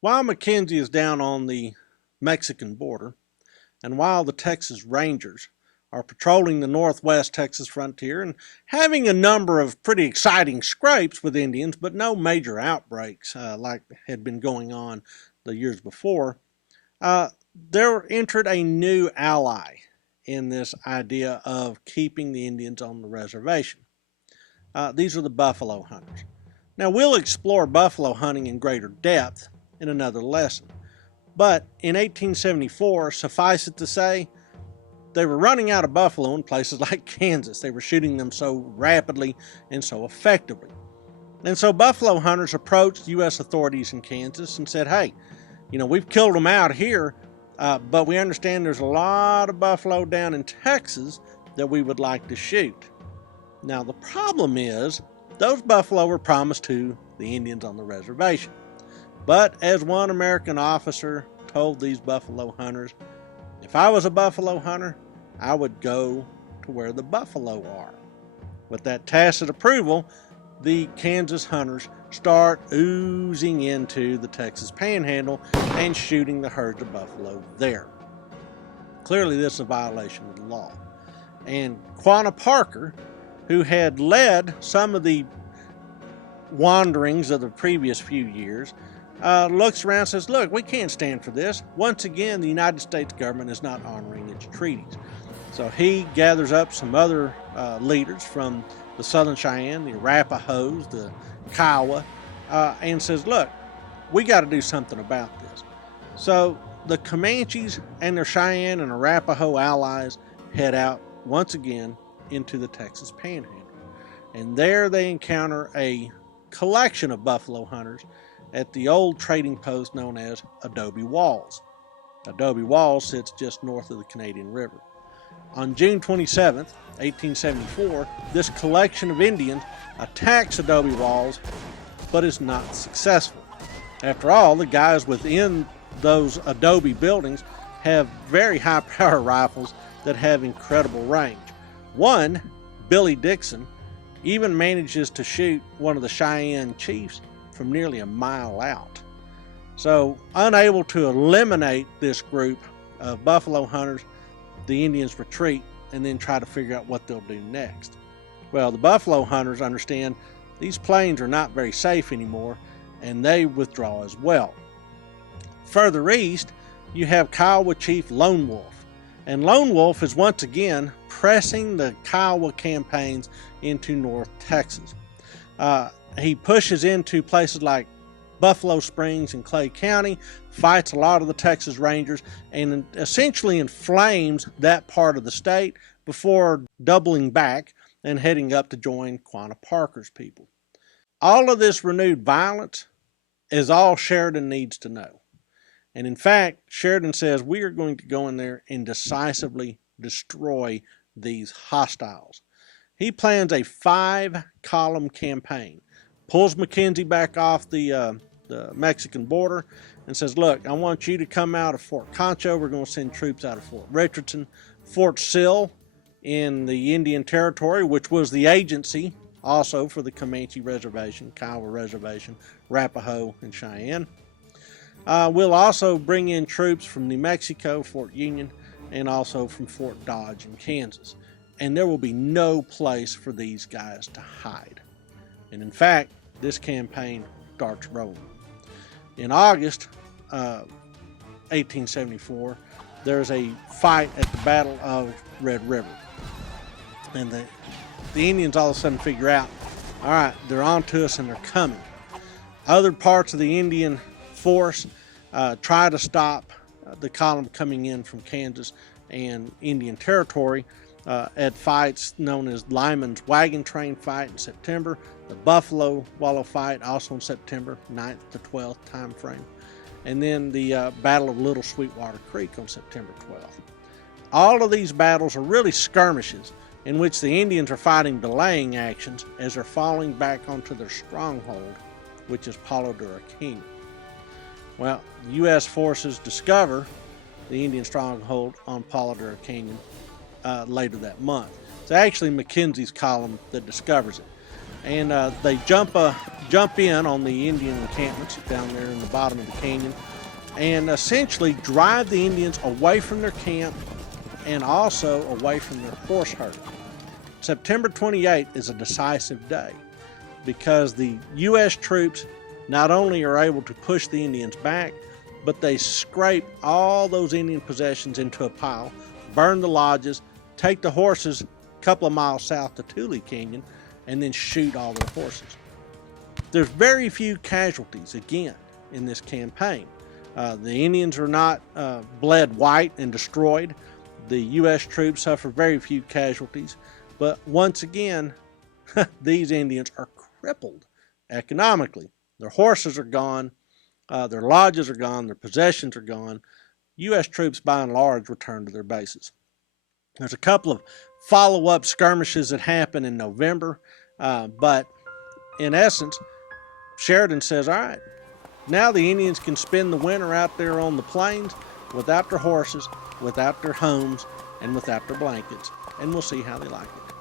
While Mackenzie is down on the Mexican border, and while the Texas Rangers are patrolling the northwest Texas frontier and having a number of pretty exciting scrapes with Indians, but no major outbreaks like had been going on the years before, there entered a new ally in this idea of keeping the Indians on the reservation. These are the buffalo hunters. Now, we'll explore buffalo hunting in greater depth in another lesson. But in 1874, suffice it to say, they were running out of buffalo in places like Kansas. They were shooting them so rapidly and so effectively. And so buffalo hunters approached U.S. authorities in Kansas and said, hey, we've killed them out here, but we understand there's a lot of buffalo down in Texas that we would like to shoot. Now, the problem is, those buffalo were promised to the Indians on the reservation. But as one American officer told these buffalo hunters, if I was a buffalo hunter, I would go to where the buffalo are. With that tacit approval, the Kansas hunters start oozing into the Texas Panhandle and shooting the herds of buffalo there. Clearly, this is a violation of the law. And Quanah Parker, who had led some of the wanderings of the previous few years, looks around and says, look, we can't stand for this. Once again, the United States government is not honoring its treaties. So he gathers up some other leaders from the Southern Cheyenne, the Arapahoes, the Kiowa, and says, look, we got to do something about this. So the Comanches and their Cheyenne and Arapaho allies head out once again into the Texas Panhandle. And there they encounter a collection of buffalo hunters at the old trading post known as Adobe Walls. Adobe Walls sits just north of the Canadian River. On June 27, 1874, this collection of Indians attacks Adobe Walls, but is not successful. After all, the guys within those adobe buildings have very high-power rifles that have incredible range. One, Billy Dixon, even manages to shoot one of the Cheyenne chiefs from nearly a mile out. So, unable to eliminate this group of buffalo hunters, the Indians retreat and then try to figure out what they'll do next. Well, the buffalo hunters understand these plains are not very safe anymore, and they withdraw as well. Further east, you have Kiowa Chief Lone Wolf. And Lone Wolf is once again pressing the Kiowa campaigns into North Texas. He pushes into places like Buffalo Springs and Clay County, fights a lot of the Texas Rangers, and essentially inflames that part of the state before doubling back and heading up to join Quanah Parker's people. All of this renewed violence is all Sheridan needs to know. And in fact, Sheridan says we are going to go in there and decisively destroy these hostiles. He plans a 5-column campaign, pulls Mackenzie back off the Mexican border and says, look, I want you to come out of Fort Concho. We're going to send troops out of Fort Richardson. Fort Sill in the Indian Territory, which was the agency also for the Comanche Reservation, Kiowa Reservation, Arapaho, and Cheyenne. We'll also bring in troops from New Mexico, Fort Union, and also from Fort Dodge in Kansas. And there will be no place for these guys to hide. And in fact, this campaign starts rolling. In August 1874, there's a fight at the Battle of Red River. And the Indians all of a sudden figure out, all right, they're on to us and they're coming. Other parts of the Indian force try to stop the column coming in from Kansas and Indian Territory at fights known as Lyman's Wagon Train Fight in September, the Buffalo Wallow Fight also in September 9th to 12th time frame, and then the Battle of Little Sweetwater Creek on September 12th. All of these battles are really skirmishes in which the Indians are fighting delaying actions as they're falling back onto their stronghold, which is Palo Duro Canyon. Well, U.S. forces discover the Indian stronghold on Palo Duro Canyon later that month. It's actually Mackenzie's column that discovers it. and they jump in on the Indian encampments down there in the bottom of the canyon, and essentially drive the Indians away from their camp and also away from their horse herd. September 28th is a decisive day because the U.S. troops not only are able to push the Indians back, but they scrape all those Indian possessions into a pile, burn the lodges, take the horses a couple of miles south to Tule Canyon, and then shoot all their horses. There's very few casualties, again, in this campaign. The Indians are not bled white and destroyed. The U.S. troops suffer very few casualties. But once again, these Indians are crippled economically. Their horses are gone, their lodges are gone, their possessions are gone. U.S. troops, by and large, return to their bases. There's a couple of follow-up skirmishes that happen in November, but in essence, Sheridan says, all right, now the Indians can spend the winter out there on the plains without their horses, without their homes, and without their blankets, and we'll see how they like it.